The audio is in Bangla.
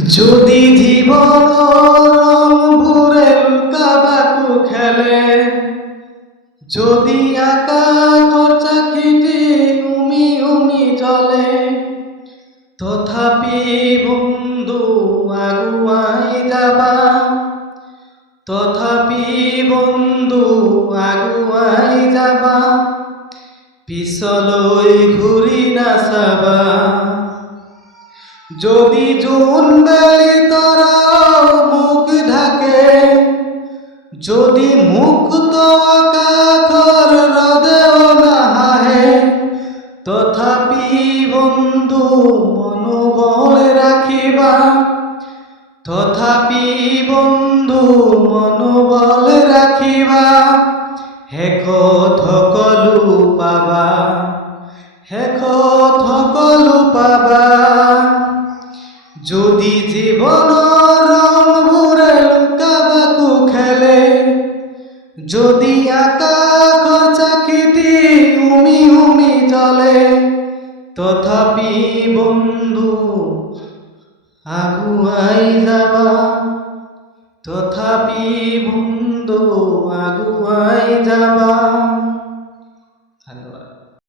যদি জীবন রং ভুরে লুকাবাকু খেলে, যদি আকাশ চাখিটি উমি উমি চলে, তথাপি বন্ধু আগুয়াই যাবা, তথাপি বন্ধু আগুয়াই যাবা, পিছলৈ ঘূৰি নাচাবা। যদি জোন বেলি তৰা মুখ ঢাকে, যদি মুক্ত আকাশৰ ৰদেও নাহাহে, তথাপি বন্ধু মনোবল ৰাখিবা, তথাপি বন্ধু মনোবল ৰাখিবা। শেষত সকলো পাবা, শেষত সকলো পাবা। যদি জীৱনৰ ৰংবোৰে লুকাবাকু খেলে, যদি আকাশৰ চাকিটি উমি উমি জ্বলে, তথাপি বন্ধু আগুৱাই যাবা, তথাপি বন্ধু আগুৱাই যাবা।